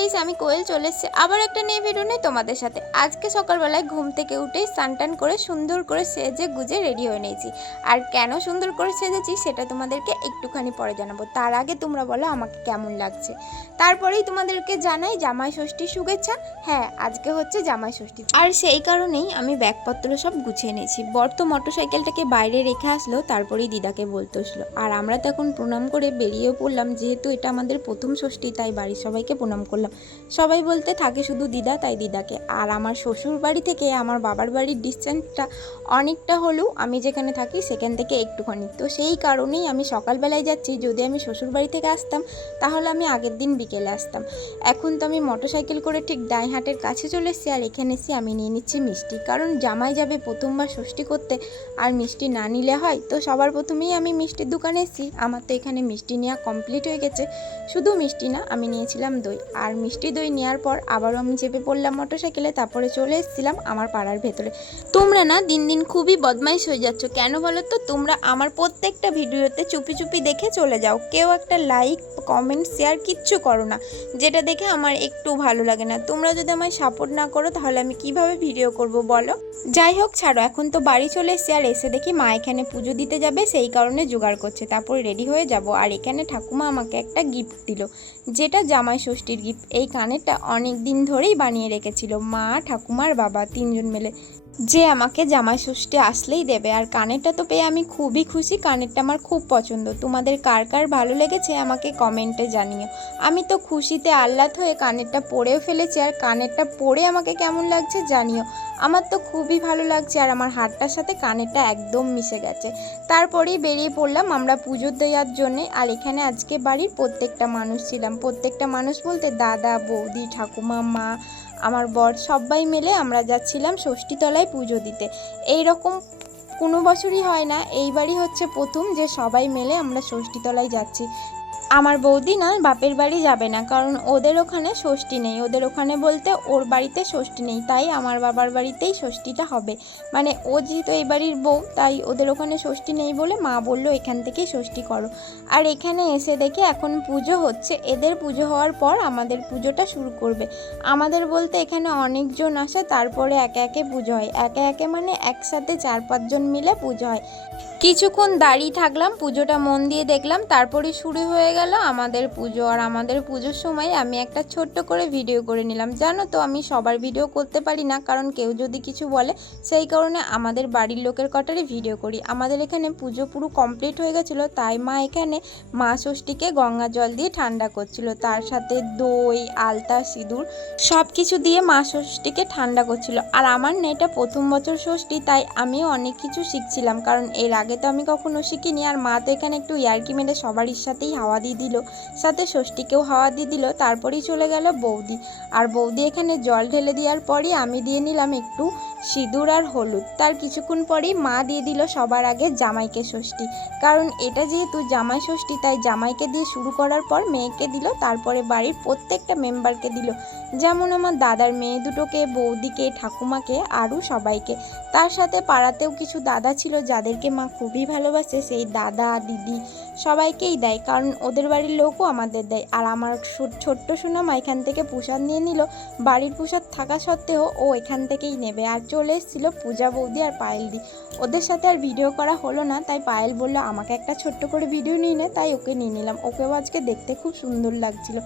Guys, আমি কোয়েল চলে এসেছি আবার একটা নিয়ে ভিডিও নিয়ে তোমাদের সাথে। আজকে সকালবেলায় ঘুম থেকে উঠেই স্নান করে সুন্দর করে সেজে গুজে রেডি হয়ে নিয়েছি। আর কেন সুন্দর করে সেজেছি সেটা তোমাদেরকে একটুখানি পরে জানাবো। তার আগে তোমরা বলো আমাকে কেমন লাগছে, তারপরেই তোমাদেরকে জানাই জামাই ষষ্ঠীর শুভেচ্ছা। হ্যাঁ, আজকে হচ্ছে জামাই ষষ্ঠী, আর সেই কারণেই আমি ব্যাগপত্র সব গুছিয়ে নিয়েছি। বর তো মোটরসাইকেলটাকে বাইরে রেখে আসলো, তারপরেই দিদাকে বলতে আসলো। আর আমরা তো এখন প্রণাম করে বেরিয়েও পড়লাম, যেহেতু এটা আমাদের প্রথম ষষ্ঠী তাই বাড়ির সবাইকে প্রণাম করলাম। সবাই বলতে থাকে শুধু দিদা, তাই দিদাকে। আর আমার শ্বশুর বাড়ি থেকে আমার বাবার বাড়ির ডিস্টেন্সটা অনেকটা হলেও আমি যেখানে থাকি সেখান থেকে একটুখানি, তো সেই কারণেই আমি সকালবেলায় যাচ্ছি। যদি আমি শ্বশুর বাড়ি থেকে আসতাম তাহলে আমি আগের দিন বিকেলে আসতাম। এখন তো আমি মোটরসাইকেল করে ঠিক ডাইহাটের কাছে চলে এসেছি। আর এখানে এসে আমি নিয়ে নিচ্ছি মিষ্টি, কারণ জামাই যাবে প্রথমবার ষষ্ঠী করতে, আর মিষ্টি না নিলে হয়। তো সবার প্রথমেই আমি মিষ্টির দোকানে এসেছি। আমার তো এখানে মিষ্টি নেওয়া কমপ্লিট হয়ে গেছে। শুধু মিষ্টি না, আমি নিয়েছিলাম দই। আর মিষ্টি দই নেওয়ার পর আবারও আমি চেপে পড়লাম মোটরসাইকেলে, তারপরে চলে এসেছিলাম আমার পাড়ার ভেতরে। তোমরা না দিন দিন খুবই বদমাইশ হয়ে যাচ্ছ, কেন বলো তো? তোমরা আমার প্রত্যেকটা ভিডিওতে চুপি চুপি দেখে চলে যাও, কেউ একটা লাইক কমেন্ট শেয়ার কিচ্ছু করো না, যেটা দেখে আমার একটু ভালো লাগে না। তোমরা যদি আমায় সাপোর্ট না করো তাহলে আমি কিভাবে ভিডিও করব বলো? যাই হোক, ছাড়ো। এখন তো বাড়ি চলে এসেছি, আর এসে দেখি মা এখানে পুজো দিতে যাবে, সেই কারণে জোগাড় করছে। তারপর রেডি হয়ে যাব। আর এখানে ঠাকুমা আমাকে একটা গিফট দিল, যেটা জামাই ষষ্ঠীর গিফট। এই কানেরটা অনেক দিন ধরেই বানিয়ে রেখেছিল মা, ঠাকুমার বাবা তিনজন মিলে, যে আমাকে জামাই ষষ্ঠী আসলেই দেবে। আর কানেরটা তো পেয়ে আমি খুবই খুশি, কানেরটা আমার খুব পছন্দ। তোমাদের কার কার ভালো লেগেছে আমাকে কমেন্টে জানিও। আমি তো খুশিতে আহ্লাদ হয়ে কানেরটা পরেও ফেলেছি, আর কানেরটা পরে আমাকে কেমন লাগছে জানিও। আমার তো খুবই ভালো লাগছে, আর আমার হাতটার সাথে কানেরটা একদম মিশে গেছে। তারপরেই বেরিয়ে পড়লাম আমরা পুজো দেওয়ার জন্যে। আর এখানে আজকে বাড়ির প্রত্যেকটা মানুষ ছিলাম। প্রত্যেকটা মানুষ বলতে দাদা, বৌদি, ঠাকুমা, মা, আমার বর, সবাই মিলে আমরা যাচ্ছিলাম ষষ্ঠীতলায় পুজো দিতে। এই রকম কোনো বছরই হয় না, এইবারই হচ্ছে প্রথম যে সবাই মিলে আমরা ষষ্ঠীতলায় যাচ্ছি। আমার বৌদি না বাপের বাড়ি যাবে না, কারণ ওদের ওখানে ষষ্ঠী নেই। ওদের ওখানে বলতে ওর বাড়িতে ষষ্ঠী নেই, তাই আমার বাবার বাড়িতেই ষষ্ঠীটা হবে। মানে ও যেহেতু এই বাড়ির বউ, তাই ওদের ওখানে ষষ্ঠী নেই বলে মা বললো এখান থেকেই ষষ্ঠী করো। আর এখানে এসে দেখে এখন পুজো হচ্ছে। এদের পুজো হওয়ার পর আমাদের পুজোটা শুরু করবে। আমাদের বলতে এখানে অনেকজন আসে, তারপরে একে একে পুজো হয়। একে একে মানে একসাথে 4-5 জন মিলে পুজো হয়। কিছুক্ষণ দাঁড়িয়ে থাকলাম, পুজোটা মন দিয়ে দেখলাম, তারপরে শুরু হয়ে গেল আমাদের পুজো। আর আমাদের পুজোর সময় আমি একটা ছোট্ট করে ভিডিও করে নিলাম। জানো তো আমি সবার ভিডিও করতে পারি না, কারণ কেউ যদি কিছু বলে, সেই কারণে আমাদের বাড়ির লোকের কটারই ভিডিও করি। আমাদের এখানে পুজো পুরো কমপ্লিট হয়ে গেছিলো, তাই মা এখানে মা ষষ্ঠীকে গঙ্গা জল দিয়ে ঠান্ডা করছিল, তার সাথে দই, আলতা, সিঁদুর সব কিছু দিয়ে মা ষষ্ঠীকে ঠান্ডা করছিল। আর আমার না এটা প্রথম বছর ষষ্ঠী, তাই আমিও অনেক কিছু শিখছিলাম, কারণ এর আগে তো আমি কখনো শিখিনি। আর মা তো এখানে একটু ইয়ার্কি মেরে সবারই সাথেই হাওয়া দিয়ে দিল, সাথে ষষ্ঠীকেও হাওয়া দিয়ে দিল। তারপরেই চলে গেল বৌদি। আর বৌদি এখানে জল ঢেলে দেওয়ার পরই আমি দিয়ে নিলাম একটু সিঁদুর আর হলুদ। তার কিছুক্ষণ পরেই মা দিয়ে দিল সবার আগে জামাইকে ষষ্ঠী, কারণ এটা যেহেতু জামাই ষষ্ঠী, তাই জামাইকে দিয়ে শুরু করার পর মেয়েকে দিল, তারপরে বাড়ির প্রত্যেকটা মেম্বারকে দিল, যেমন আমার দাদার মেয়ে দুটোকে, বৌদিকে, ঠাকুমাকে, আরও সবাইকে। তার সাথে পাড়াতেও কিছু দাদা ছিল যাদেরকে মা খুবই ভালোবাসে, সেই দাদা, দিদি সবাইকেই দেয়, কারণ ওদের বাড়ির লোকও আমাদের দেয়। আর আমার ছোট্ট সোনামা এখান থেকে প্রসাদ নিয়ে নিল। বাড়ির প্রসাদ থাকা সত্ত্বেও ও এখান থেকেই নেবে। আর চলে এসেছিলো পূজা বৌদি আর পায়েল দি, ওদের সাথে আর ভিডিও করা হলো না, তাই পায়েল বললো আমাকে একটা ছোট্ট করে ভিডিও নিয়ে নে, তাই ওকে নিয়ে নিলাম। ওকেও আজকে দেখতে খুব সুন্দর লাগছিল।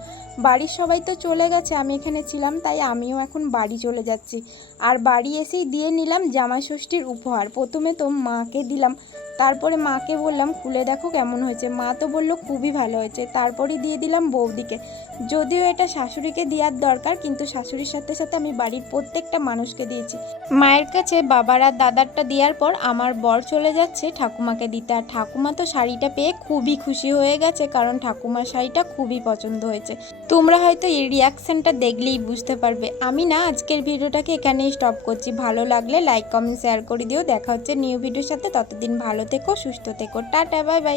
বাড়ির সবাই তো চলে গেছে, আমি এখানে ছিলাম, তাই আমিও এখন বাড়ি চলে যাচ্ছি। আর বাড়ি এসেই দিয়ে নিলাম জামাই ষষ্ঠীর উপহার। প্রথমে তো মাকে দিলাম, তারপরে মাকে বললাম খুলে দেখো কেমন হয়েছে। মা তো বললো খুবই ভালো হয়েছে। তারপরে দিয়ে দিলাম বৌদিকে। যদিও এটা শাশুড়িকে দেওয়ার দরকার, কিন্তু শাশুড়ির সাথে সাথে আমি বাড়ির প্রত্যেকটা মানুষকে দিয়েছি। মায়ের কাছে বাবার আর দাদারটা দেওয়ার পর আমার বর চলে যাচ্ছে ঠাকুমাকে দিতে। আর ঠাকুমা তো শাড়িটা পেয়ে খুবই খুশি হয়ে গেছে, কারণ ঠাকুমার শাড়িটা খুবই পছন্দ হয়েছে। তোমরা হয়তো এই রিয়াকশানটা দেখলেই বুঝতে পারবে। আমি না আজকের ভিডিওটাকে এখানেই স্টপ করছি। ভালো লাগলে লাইক, কমেন্ট, শেয়ার করে দিও। দেখা হচ্ছে নিউ ভিডিওর সাথে। ততদিন ভালো থেকো, সুস্থ থেকো। Tata, bye bye.